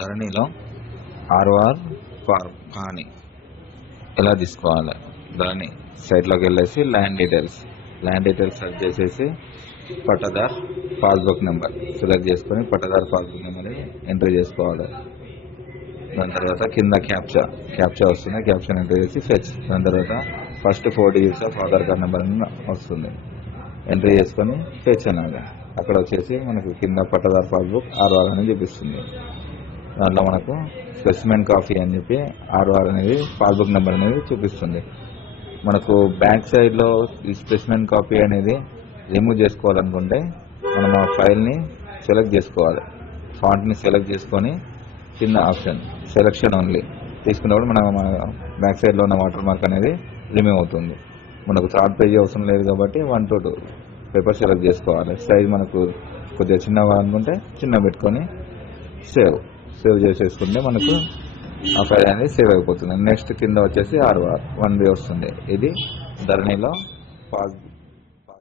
ధరణిలో ఆర్ఓఆర్ పాని ఎలా తీసుకోవాలి. ధరణి సైట్లోకి వెళ్ళేసి ల్యాండ్ డీటెయిల్స్ సెర్చ్ చేసేసి పట్టదార్ పాస్బుక్ నెంబర్ సెలెక్ట్ చేసుకొని పట్టదార్ పాస్బుక్ నెంబర్ని ఎంట్రీ చేసుకోవాలి. దాని తర్వాత కింద క్యాప్చా వస్తుంది. క్యాప్షన్ ఎంట్రీ చేసి ఫెచ్. దాని తర్వాత first 4 digits of Aadhaar card number వస్తుంది. ఎంట్రీ చేసుకొని ఫెచ్ అనాలి. అక్కడ వచ్చేసి మనకు కింద పట్టదార్ పాస్బుక్ ఆర్ఓఆర్ అని చూపిస్తుంది. దాంట్లో మనకు స్పెసిమెన్ కాపీ అని చెప్పి ఆర్ఓఆర్ అనేది పాస్బుక్ నెంబర్ అనేది చూపిస్తుంది. మనకు బ్యాక్ సైడ్లో ఈ స్పెసిమెన్ కాపీ అనేది రిమూవ్ చేసుకోవాలనుకుంటే మనం ఆ ఫైల్ని సెలెక్ట్ చేసుకోవాలి. ఫాంట్ని సెలెక్ట్ చేసుకొని కింద ఆప్షన్ సెలెక్షన్ ఓన్లీ తీసుకున్నప్పుడు మన బ్యాక్ సైడ్లో ఉన్న వాటర్ మార్క్ అనేది రిమూవ్ అవుతుంది. మనకు థర్డ్ పేజీ అవసరం లేదు కాబట్టి 1 to 2 పేపర్ సెలెక్ట్ చేసుకోవాలి. సైజ్ మనకు కొద్దిగా చిన్నగా అనుకుంటే చిన్న పెట్టుకొని సేవ్ చేసేసుకుంటే మనకు ఆ ఫైల్ అనేది సేవ్ అయిపోతుంది. నెక్స్ట్ కింద వచ్చేసి ఆర్ఓఆర్ 1B వస్తుంది. ఇది ధరణిలో పాస్బుక్